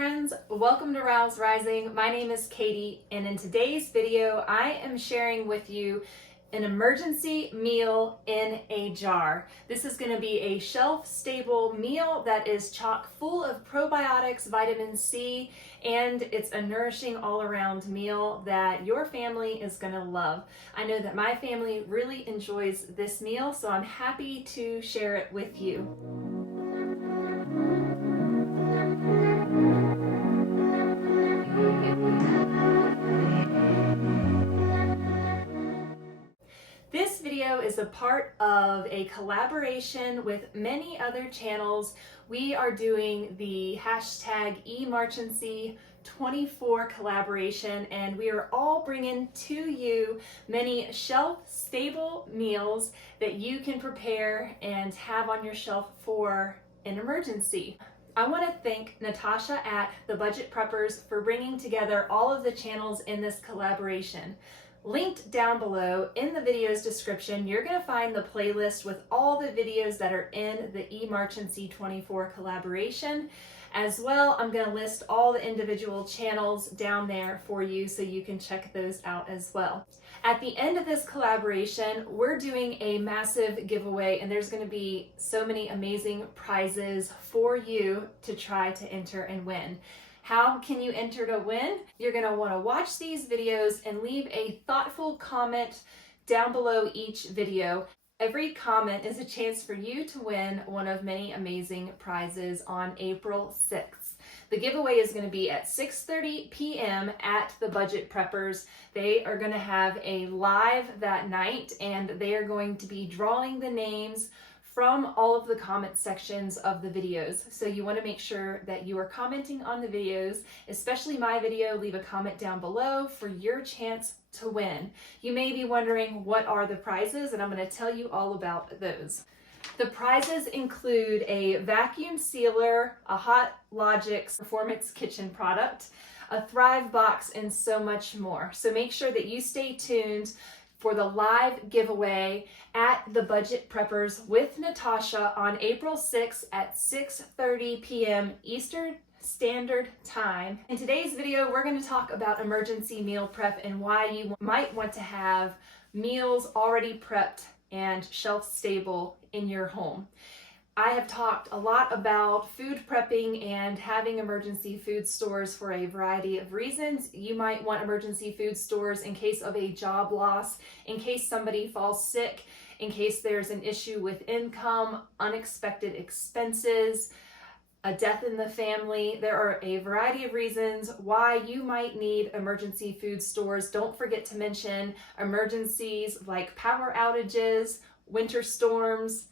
friends, welcome to Rouse Rising. My name is Katie, and in today's video I am sharing with you an emergency meal in a jar. This is going to be a shelf-stable meal that is chock full of probiotics, vitamin C, and it's a nourishing all-around meal that your family is going to love. I know that my family really enjoys this meal, so I'm happy to share it with you. This video is a part of a collaboration with many other channels. We are doing the hashtag emergency24 collaboration, and we are all bringing to you many shelf-stable meals that you can prepare and have on your shelf for an emergency. I want to thank Natasha at The Budget Preppers for bringing together all of the channels in this collaboration. Linked down below in the video's description, you're going to find the playlist with all the videos that are in the emergency24 collaboration. As well, I'm going to list all the individual channels down there for you so you can check those out as well. At the end of this collaboration, we're doing a massive giveaway, and there's going to be so many amazing prizes for you to try to enter and win. How can you enter to win? You're going to want to watch these videos and leave a thoughtful comment down below each video. Every comment is a chance for you to win one of many amazing prizes on April 6th. The giveaway is going to be at 6:30 p.m. at The Budget Preppers. They are going to have a live that night, and they are going to be drawing the names from all of the comment sections of the videos. So you want to make sure that you are commenting on the videos, especially my video. Leave a comment down below for your chance to win. You may be wondering, what are the prizes? And I'm going to tell you all about those. The prizes include a vacuum sealer, a Hot Logix Performance Kitchen product, a Thrive box, and so much more. So make sure that you stay tuned for the live giveaway at The Budget Preppers with Natasha on April 6th at 6:30 p.m. Eastern Standard Time. In today's video, we're going to talk about emergency meal prep and why you might want to have meals already prepped and shelf-stable in your home. I have talked a lot about food prepping and having emergency food stores for a variety of reasons. You might want emergency food stores in case of a job loss, in case somebody falls sick, in case there's an issue with income, unexpected expenses, a death in the family. There are a variety of reasons why you might need emergency food stores. Don't forget to mention emergencies like power outages, winter storms,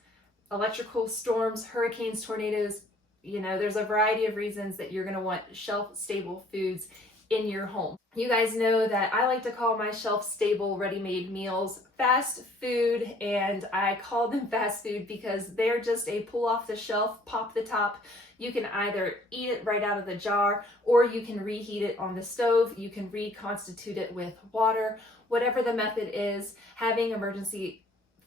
electrical storms, hurricanes, tornadoes. You know, there's a variety of reasons that you're going to want shelf-stable foods in your home. You guys know that I like to call my shelf-stable ready-made meals fast food, and I call them fast food because they're just a pull off the shelf, pop the top. You can either eat it right out of the jar, or you can reheat it on the stove. You can reconstitute it with water. Whatever the method is, having emergency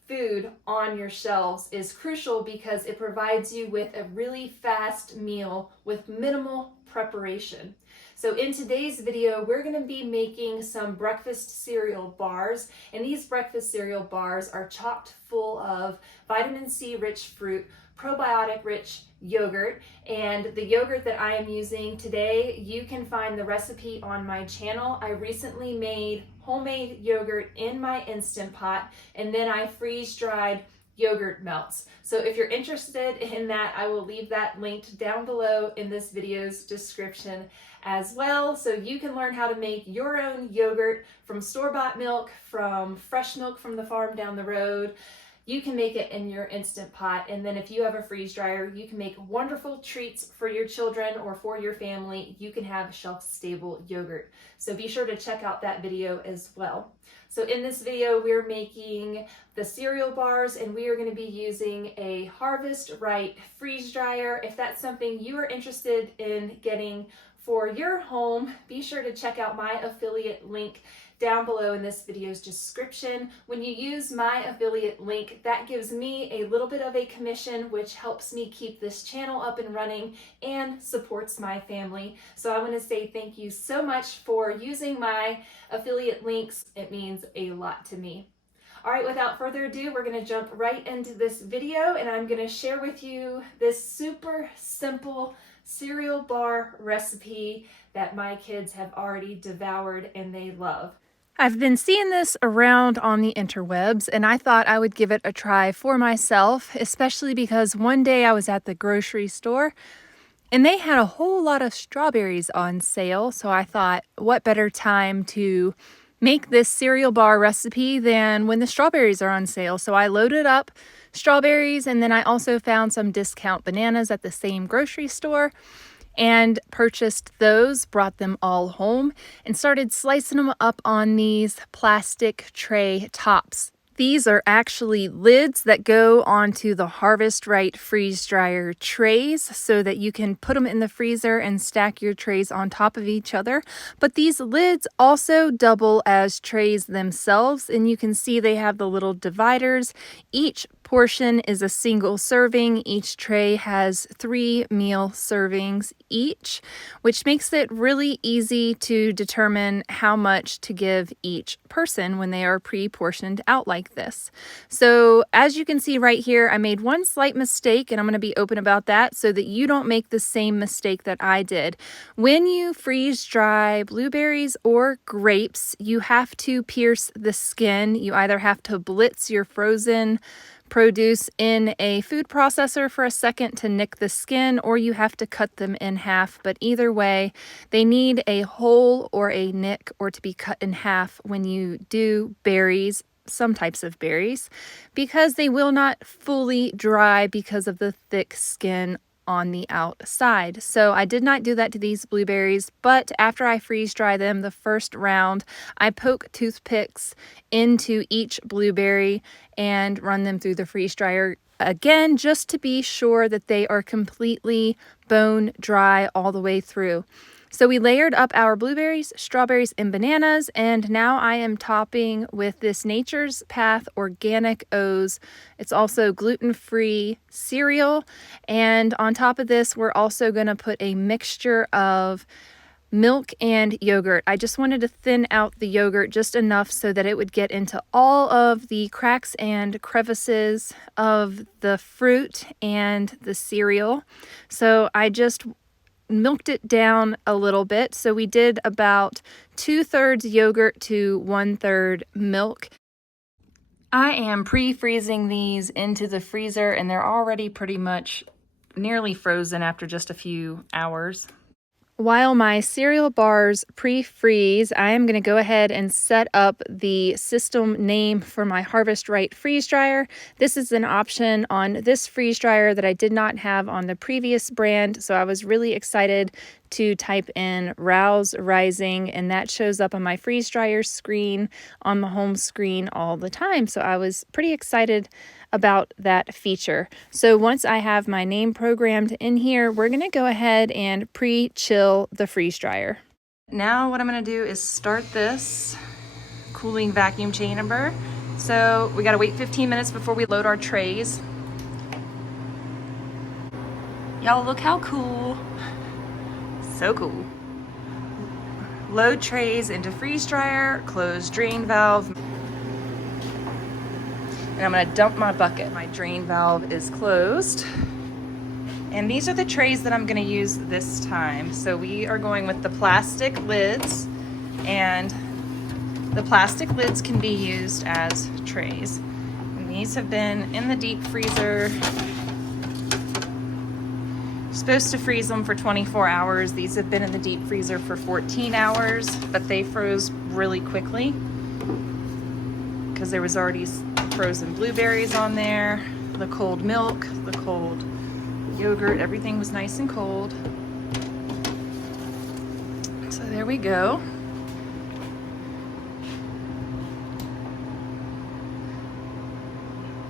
food on your shelves is crucial because it provides you with a really fast meal with minimal preparation. So in today's video, we're going to be making some breakfast cereal bars, and these breakfast cereal bars are chocked full of vitamin C rich fruit, probiotic rich yogurt, and the yogurt that I am using today, you can find the recipe on my channel. I recently made homemade yogurt in my Instant Pot, and then I freeze dried yogurt melts. So if you're interested in that, I will leave that linked down below in this video's description as well, so you can learn how to make your own yogurt from store-bought milk, from fresh milk from the farm down the road. You can make it in your Instant Pot, and then if you have a freeze dryer, you can make wonderful treats for your children or for your family. You can have shelf-stable yogurt. So be sure to check out that video as well. So in this video, we're making the cereal bars, and we are going to be using a Harvest Right freeze dryer. If that's something you are interested in getting for your home, be sure to check out my affiliate link down below in this video's description. When you use my affiliate link, that gives me a little bit of a commission, which helps me keep this channel up and running and supports my family. So I want to say thank you so much for using my affiliate links. It means a lot to me. All right, without further ado, we're going to jump right into this video, and I'm going to share with you this super simple cereal bar recipe that my kids have already devoured and they love. I've been seeing this around on the interwebs, and I thought I would give it a try for myself, especially because one day I was at the grocery store and they had a whole lot of strawberries on sale. So I thought, what better time to make this cereal bar recipe than when the strawberries are on sale. So I loaded up strawberries, and then I also found some discount bananas at the same grocery store and purchased those, brought them all home, and started slicing them up on these plastic tray tops. These are actually lids that go onto the Harvest Right freeze dryer trays so that you can put them in the freezer and stack your trays on top of each other. But these lids also double as trays themselves, and you can see they have the little dividers. Each portion is a single serving. Each tray has 3 meal servings each, which makes it really easy to determine how much to give each person when they are pre-portioned out like this. So as you can see right here, I made one slight mistake, and I'm going to be open about that so that you don't make the same mistake that I did. When you freeze dry blueberries or grapes, you have to pierce the skin. You either have to blitz your frozen produce in a food processor for a second to nick the skin, or you have to cut them in half. But either way, they need a hole or a nick or to be cut in half when you do berries, some types of berries, because they will not fully dry because of the thick skin on the outside. So I did not do that to these blueberries, but after I freeze dry them the first round, I poke toothpicks into each blueberry and run them through the freeze dryer again, just to be sure that they are completely bone dry all the way through. So we layered up our blueberries, strawberries, and bananas, and now I am topping with this Nature's Path Organic O's. It's also gluten-free cereal, and on top of this, we're also going to put a mixture of milk and yogurt. I just wanted to thin out the yogurt just enough so that it would get into all of the cracks and crevices of the fruit and the cereal. So I just milked it down a little bit. So we did about 2/3 yogurt to 1/3 milk. I am pre-freezing these into the freezer, and they're already pretty much nearly frozen after just a few hours. While my cereal bars pre-freeze, I am going to go ahead and set up the system name for my Harvest Right freeze dryer. This is an option on this freeze dryer that I did not have on the previous brand, so I was really excited to type in ROWESRISING, and that shows up on my freeze dryer screen on the home screen all the time. So I was pretty excited about that feature. So once I have my name programmed in here, we're going to go ahead and pre-chill the freeze dryer. Now what I'm going to do is start this cooling vacuum chamber. So we got to wait 15 minutes before we load our trays. Y'all look how cool. So cool. Load trays into freeze dryer, close drain valve. And I'm going to dump my bucket. My drain valve is closed. And these are the trays that I'm going to use this time. So we are going with the plastic lids, and the plastic lids can be used as trays. And these have been in the deep freezer. Supposed to freeze them for 24 hours. These have been in the deep freezer for 14 hours, but they froze really quickly because there was already frozen blueberries on there, the cold milk, the cold yogurt, everything was nice and cold. So there we go.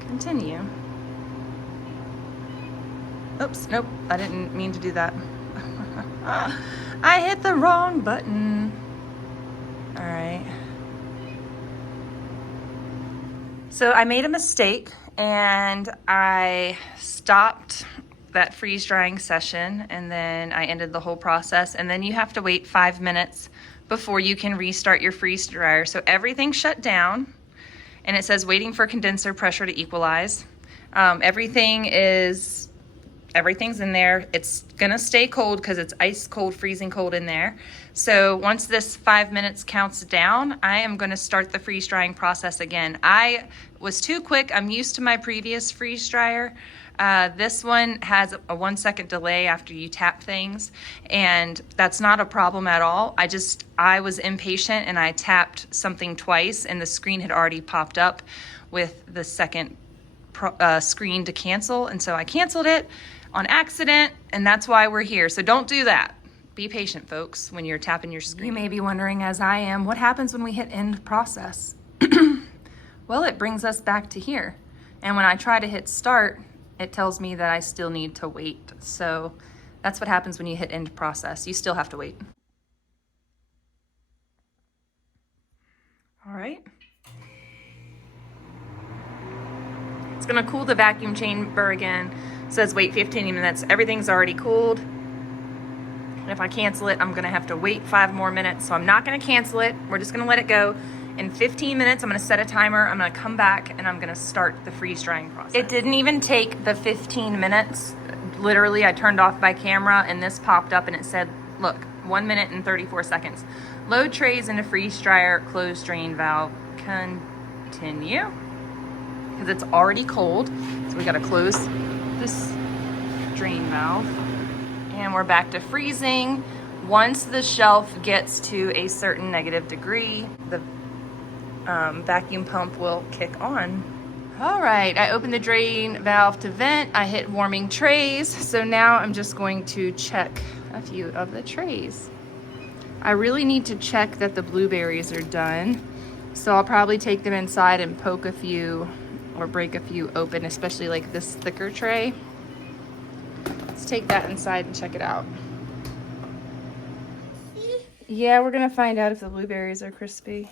Continue. Oops, nope, I didn't mean to do that. I hit the wrong button. All right. So I made a mistake and I stopped that freeze drying session and then I ended the whole process, and then you have to wait 5 minutes before you can restart your freeze dryer. So everything shut down and it says waiting for condenser pressure to equalize. Everything's in there. It's gonna stay cold because it's ice cold, freezing cold in there. So once this 5 minutes counts down, I am gonna start the freeze drying process again. I was too quick. I'm used to my previous freeze dryer. This one has a 1 second delay after you tap things, and that's not a problem at all. I was impatient and I tapped something twice and the screen had already popped up with the second screen to cancel, and so I canceled it on accident, and that's why we're here. So don't do that. Be patient, folks, when you're tapping your screen. You may be wondering, as I am, what happens when we hit end process? Well, it brings us back to here. And when I try to hit start, it tells me that I still need to wait. So that's what happens when you hit end process. You still have to wait. All right. It's gonna cool the vacuum chamber again. It says wait 15 minutes. Everything's already cooled. And if I cancel it, I'm gonna have to wait 5 more minutes. So I'm not gonna cancel it. We're just gonna let it go. In 15 minutes, I'm gonna set a timer. I'm gonna come back and I'm gonna start the freeze drying process. It didn't even take the 15 minutes. Literally, I turned off my camera and this popped up and it said, look, 1 minute and 34 seconds. Load trays into freeze dryer, close drain valve, continue. Because it's already cold. So we gotta close this drain valve. And we're back to freezing. Once the shelf gets to a certain negative degree, the vacuum pump will kick on. All right, I opened the drain valve to vent. I hit warming trays. So now I'm just going to check a few of the trays. I really need to check that the blueberries are done. So I'll probably take them inside and poke a few or break a few open, especially like this thicker tray. Let's take that inside and check it out. Yeah, we're gonna find out if the blueberries are crispy.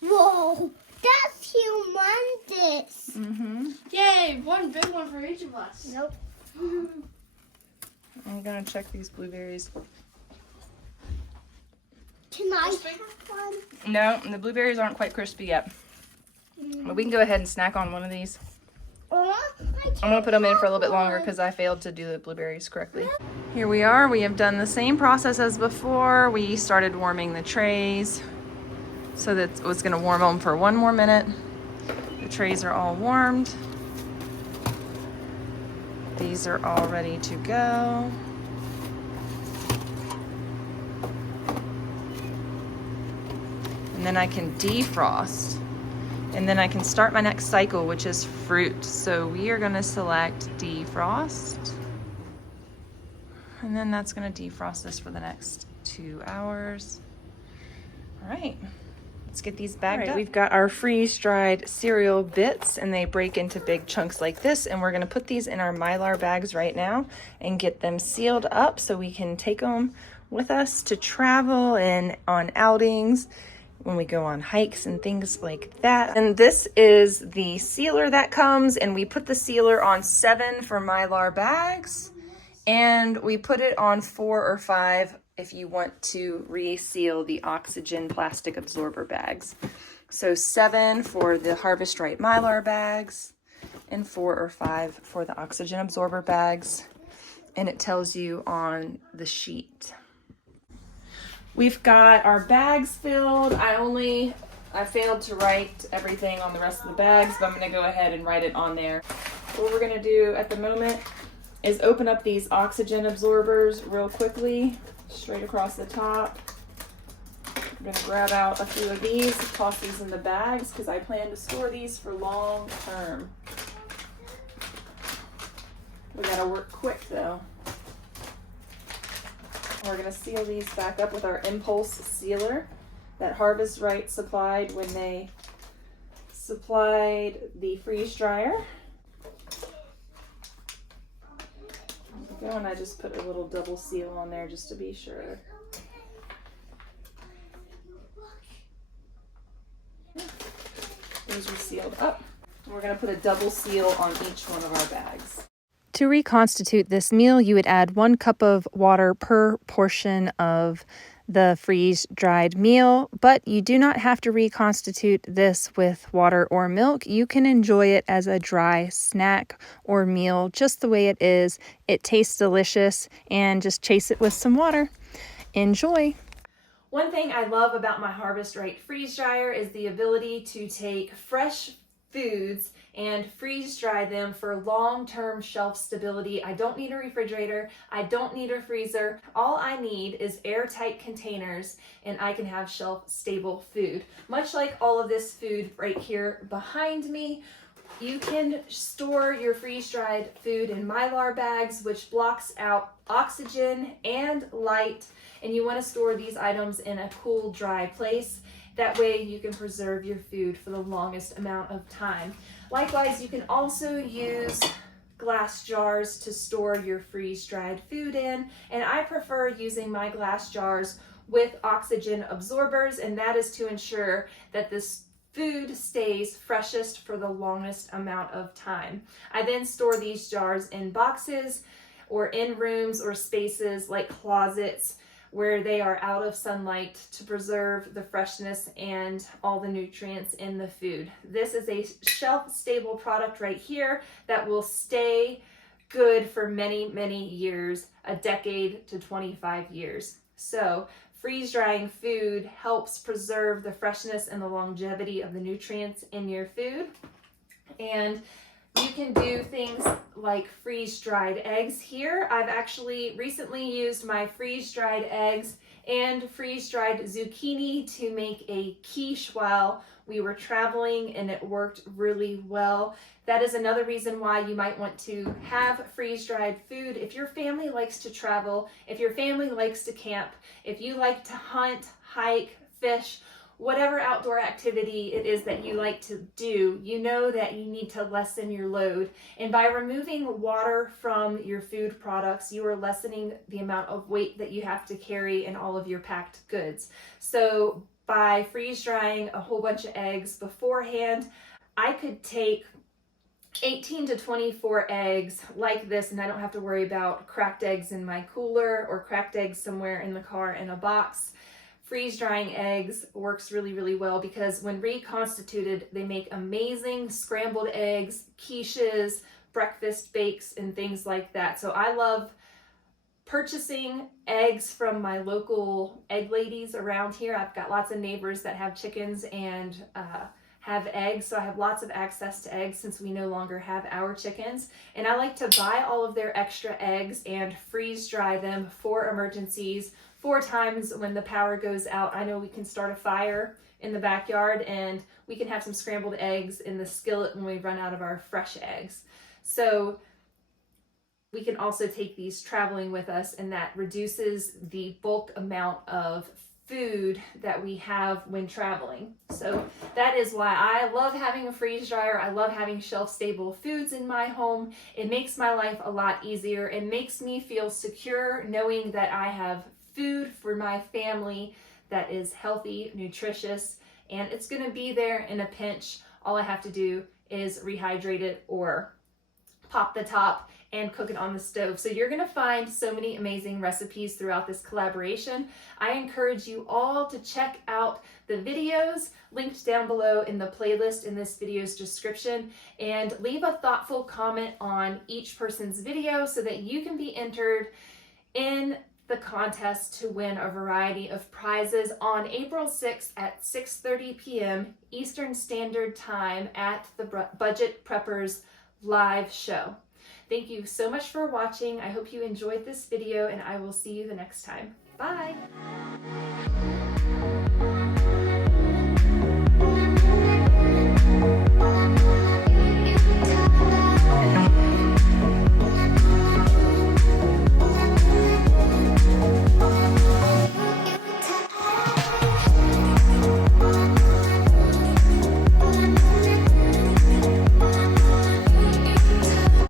Whoa, that's humongous. Mm-hmm. Yay, one big one for each of us. Nope. I'm gonna check these blueberries. Can I have one? No, the blueberries aren't quite crispy yet. But we can go ahead and snack on one of these. I'm gonna put them in for a little bit longer because I failed to do the blueberries correctly. Here we are. We have done the same process as before. We started warming the trays. So that it was gonna warm them for 1 more minute. The trays are all warmed. These are all ready to go. And then I can defrost. And then I can start my next cycle, which is fruit. So we are gonna select defrost. And then that's gonna defrost this for the next 2 hours. All right. Let's get these bagged up. We've got our freeze-dried cereal bits, and they break into big chunks like this, and we're gonna put these in our Mylar bags right now and get them sealed up so we can take them with us to travel and on outings when we go on hikes and things like that. And this is the sealer that comes, and we put the sealer on 7 for Mylar bags, and we put it on 4 or 5 if you want to reseal the oxygen plastic absorber bags. So 7 for the Harvest Right Mylar bags and 4 or 5 for the oxygen absorber bags. And it tells you on the sheet. We've got our bags filled. I failed to write everything on the rest of the bags, but I'm gonna go ahead and write it on there. What we're gonna do at the moment is open up these oxygen absorbers real quickly. Straight across the top. I'm gonna grab out a few of these, toss these in the bags because I plan to store these for long term. We gotta work quick though. We're gonna seal these back up with our Impulse sealer that Harvest Right supplied when they supplied the freeze dryer. There we go, and I just put a little double seal on there just to be sure. those are sealed up. We're going to put a double seal on each one of our bags. To reconstitute this meal, you would add 1 cup of water per portion of the freeze-dried meal, but you do not have to reconstitute this with water or milk. You can enjoy it as a dry snack or meal just the way it is. It tastes delicious, and just chase it with some water. Enjoy! One thing I love about my Harvest Right freeze dryer is the ability to take fresh foods and freeze dry them for long-term shelf stability. I don't need a refrigerator. I don't need a freezer. All I need is airtight containers and I can have shelf-stable food. Much like all of this food right here behind me, you can store your freeze-dried food in Mylar bags, which blocks out oxygen and light, and you want to store these items in a cool, dry place. That way you can preserve your food for the longest amount of time. Likewise, you can also use glass jars to store your freeze-dried food in, and I prefer using my glass jars with oxygen absorbers, and that is to ensure that this food stays freshest for the longest amount of time. I then store these jars in boxes or in rooms or spaces like closets where they are out of sunlight to preserve the freshness and all the nutrients in the food. This is a shelf-stable product right here that will stay good for many, many years, a decade to 25 years. So freeze-drying food helps preserve the freshness and the longevity of the nutrients in your food. And you can do things like freeze-dried eggs here. I've actually recently used my freeze-dried eggs and freeze-dried zucchini to make a quiche while we were traveling, and it worked really well. That is another reason why you might want to have freeze-dried food. If your family likes to travel, if your family likes to camp, if you like to hunt, hike, fish, whatever outdoor activity it is that you like to do, you know that you need to lessen your load. And by removing water from your food products, you are lessening the amount of weight that you have to carry in all of your packed goods. So by freeze drying a whole bunch of eggs beforehand, I could take 18 to 24 eggs like this, and I don't have to worry about cracked eggs in my cooler or cracked eggs somewhere in the car in a box. Freeze drying eggs works really, really well because when reconstituted, they make amazing scrambled eggs, quiches, breakfast bakes, and things like that. So I love purchasing eggs from my local egg ladies around here. I've got lots of neighbors that have chickens and have eggs, so I have lots of access to eggs since we no longer have our chickens. And I like to buy all of their extra eggs and freeze dry them for emergencies. 4 times when the power goes out, I know we can start a fire in the backyard and we can have some scrambled eggs in the skillet when we run out of our fresh eggs. So we can also take these traveling with us, and that reduces the bulk amount of food that we have when traveling. So that is why I love having a freeze dryer. I love having shelf stable foods in my home. It makes my life a lot easier. It makes me feel secure knowing that I have food for my family that is healthy, nutritious, and it's going to be there in a pinch. All I have to do is rehydrate it or pop the top and cook it on the stove. So you're going to find so many amazing recipes throughout this collaboration. I encourage you all to check out the videos linked down below in the playlist in this video's description, and leave a thoughtful comment on each person's video so that you can be entered in the contest to win a variety of prizes on April 6th at 6:30 p.m. Eastern Standard Time at the Budget Preppers live show. Thank you so much for watching. I hope you enjoyed this video, and I will see you the next time. Bye!